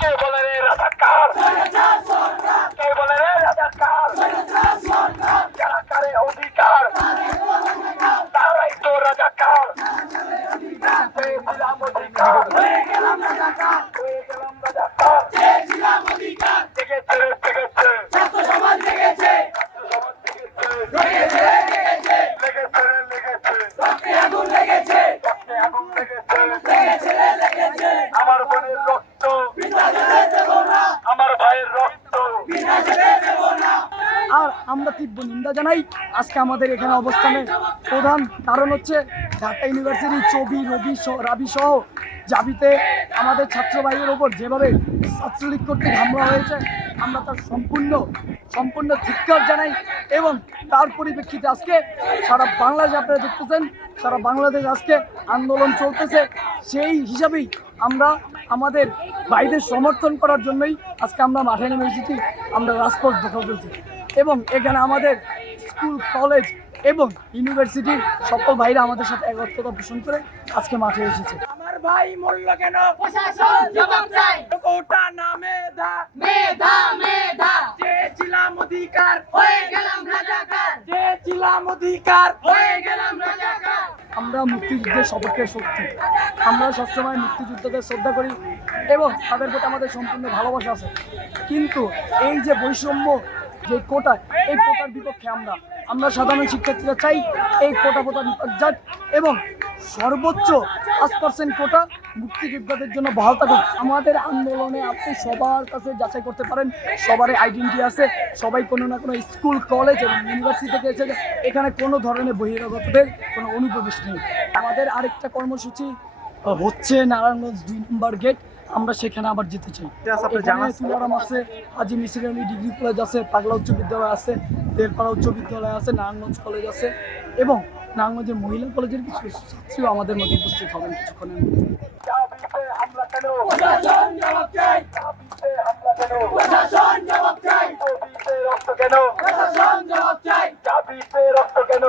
কে বলে রে রাজাকার কে বলে রে রাজাকার যারা কারে অধিকার তারাই তো রাজাকার পেয়েছিলাম অধিকার হয়ে গেলাম রাজাকার জেগেছে জেগেছে ছাত্র সমাজ জেগেছে লেগেছে রক্ত আমার ভাইয়ের রক্ত আর আমরা তীব্র নিন্দা জানাই। আজকে আমাদের এখানে অবস্থানের প্রধান কারণ হচ্ছে ঢাকা ইউনিভার্সিটি চবি রবি রাবি সহ জাবিতে আমাদের ছাত্র ভাইয়ের ওপর যেভাবে ছাত্রলীগ কর্তৃক হামলা হয়েছে, আমরা তার সম্পূর্ণ সম্পূর্ণ ধিক্কার জানাই এবং তার পরিপ্রেক্ষিতে আজকে সারা বাংলাদেশ আপনারা দেখতেছেন, সারা বাংলাদেশ আজকে আন্দোলন চলতেছে। সেই হিসাবেই আমরা আমাদের ভাইদের সমর্থন করার জন্যই আজকে আমরা মাঠে নেমে এসেছি, আমরা রাজপথ দখল করছি। এবং এখানে আমাদের স্কুল কলেজ এবং ইউনিভার্সিটির সকল ভাইরা আমাদের সাথে একত্রতা পোষণ করে আজকে মাঠে এসেছে। আমার ভাই মূল্য কেন? প্রশাসন জবাব চাই কোটা না মেধা। মেধা মেধা। চেয়েছিলাম অধিকার। হয়ে গেলাম রাজাকার। চেয়েছিলাম অধিকার। হয়ে গেলাম রাজাকার। আমরা মুক্তিযুদ্ধের সপক্ষের শক্তি। আমরা সবসময় মুক্তিযুদ্ধকে শ্রদ্ধা করি এবং তাদের প্রতি আমাদের সম্পূর্ণ ভালোবাসা আছে। কিন্তু এই যে বৈষম্য যে কোটা, এই কোটার বিপক্ষে আমরা আমরা সাধারণ শিক্ষার্থীরা চাই এই কোটা কোটা যাক এবং সর্বোচ্চ পাঁচ পার্সেন্ট কোটা মুক্তিযোদ্ধাদের জন্য বহাল থাকুক। আমাদের আন্দোলনে আপনি সবার কাছে যাচাই করতে পারেন, সবারই আইডেন্টি আছে, সবাই কোনো না কোনো স্কুল কলেজ এবং ইউনিভার্সিটি থেকে এসেছে। এখানে কোনো ধরনের বহিরাগতদের কোনো অনুপ্রবেশ নেই। আমাদের আরেকটা কর্মসূচি হচ্ছে নারায়ণগঞ্জ দুই নম্বর গেট। আমরা সেখানে আবার যেতে চাই। তুলারাম আছে আজি মিসির আলী ডিগ্রি কলেজ আছে পাগলা উচ্চ বিদ্যালয় আছে তেরপাড়া উচ্চ বিদ্যালয় আছে নারায়ণগঞ্জ কলেজ আছে এবং নারায়ণগঞ্জের মহিলা কলেজের কিছু ছাত্রীও আমাদের মধ্যে উপস্থিত হবেন কিছুক্ষণের মধ্যে। রক্ত কেন?